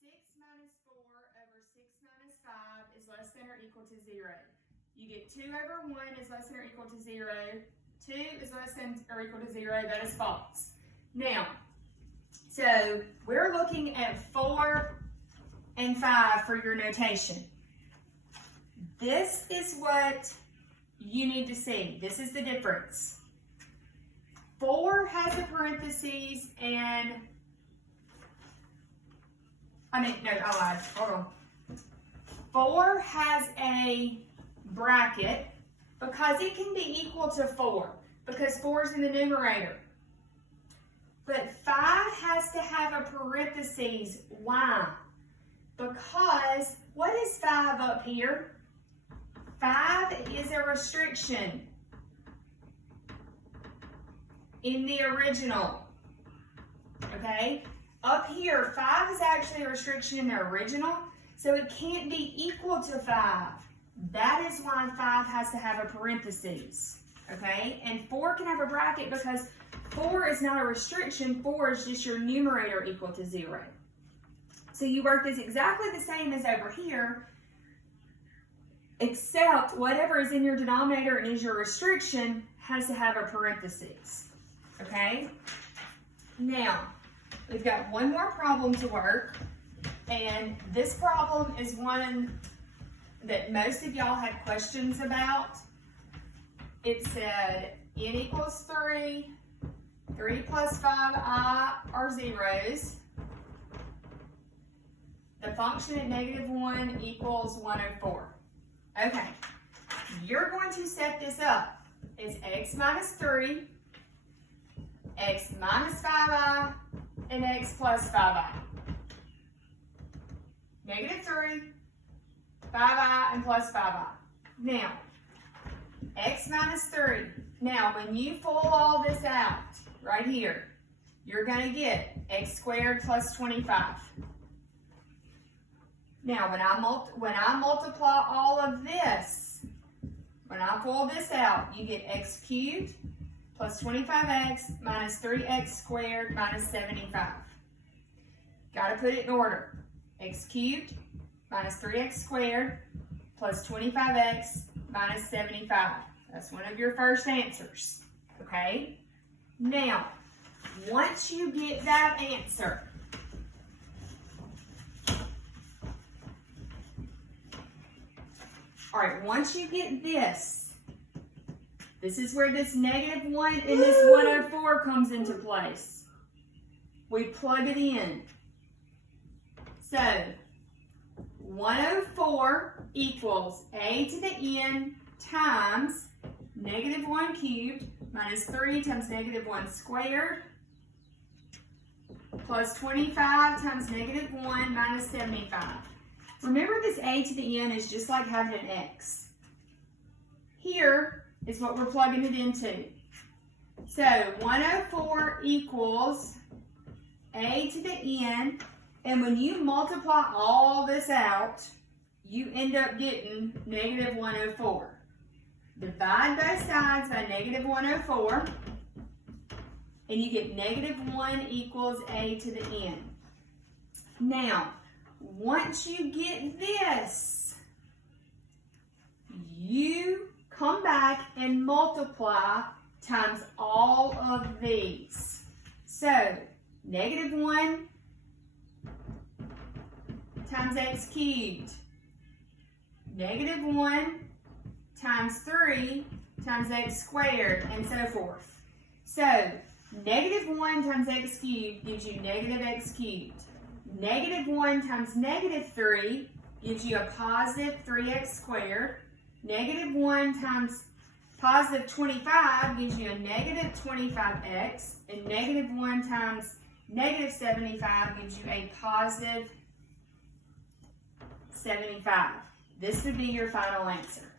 6 minus 4 over 6 minus 5 is less than or equal to 0. You get 2 over 1 is less than or equal to 0. 2 is less than or equal to 0. That is false. Now, so we're looking at 4 and 5 for your notation. This is what you need to see. This is the difference. 4 has a parentheses and, I lied. Hold on. 4 has a bracket because it can be equal to 4 because 4 is in the numerator. But 5 has to have a parentheses. Why? Because what is 5 up here? 5 is a restriction in the original. Okay? Up here, 5 is actually a restriction in the original, so it can't be equal to 5. That is why 5 has to have a parentheses. Okay? And 4 can have a bracket because 4 is not a restriction. 4 is just your numerator equal to 0. So you work this exactly the same as over here, except whatever is in your denominator and is your restriction has to have a parentheses. Okay? Now, we've got one more problem to work, and this problem is one that most of y'all had questions about. It said n equals 3, 3 plus 5i are zeros. The function at -1 equals 104. Okay, you're going to set this up as x minus 3, x minus 5i, and x plus 5i. -3, 5i, and plus 5i. Now, x minus 3. Now, when you pull all this out, right here, you're going to get x squared plus 25. Now, when I multiply all of this, when I pull this out, you get x cubed plus 25x minus 3x squared minus 75. Got to put it in order. X cubed minus 3x squared plus 25x minus 75. That's one of your first answers. Okay? Now, once you get that answer, all right, once you get this is where this -1 and this 104 comes into place. We plug it in. So, 104 equals a to the n times -1 cubed minus 3 times -1 squared plus 25 times -1 minus 75. Remember, this a to the n is just like having an x. Here is what we're plugging it into. So 104 equals a to the n, and when you multiply all this out, you end up getting -104. Divide both sides by -104, and you get -1 equals a to the n. Now, once you get this, you come back and multiply times all of these. So, -1 times x cubed, -1 times 3 times x squared, and so forth. So, -1 times x cubed gives you -x cubed. -1 times -3 gives you a positive 3x squared. -1 times positive 25 gives you a -25x. And -1 times -75 gives you a positive 75. This would be your final answer.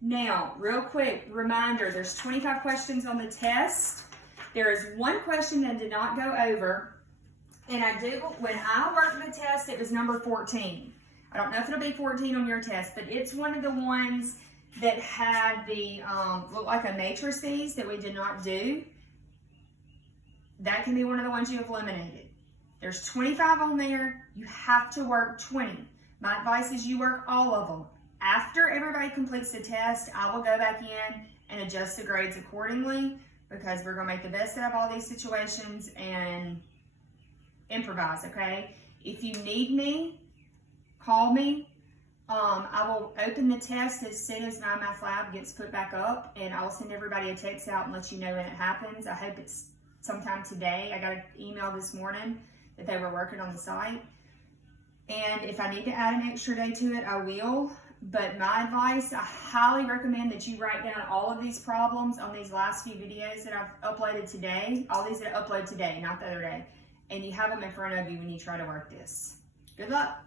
Now, real quick reminder, there's 25 questions on the test. There is one question that I did not go over. And when I worked the test, it was number 14. I don't know if it'll be 14 on your test, but it's one of the ones that had the, look like a matrices that we did not do. That can be one of the ones you have eliminated. There's 25 on there. You have to work 20. My advice is you work all of them. After everybody completes the test, I will go back in and adjust the grades accordingly, because we're going to make the best out of all these situations and improvise, okay? If you need me, call me. I will open the test as soon as my math lab gets put back up, and I'll send everybody a text out and let you know when it happens. I hope it's sometime today. I got an email this morning that they were working on the site. And if I need to add an extra day to it, I will. But my advice, I highly recommend that you write down all of these problems on these last few videos that I've uploaded today. All these that I upload today, not the other day. And you have them in front of you when you try to work this. Good luck.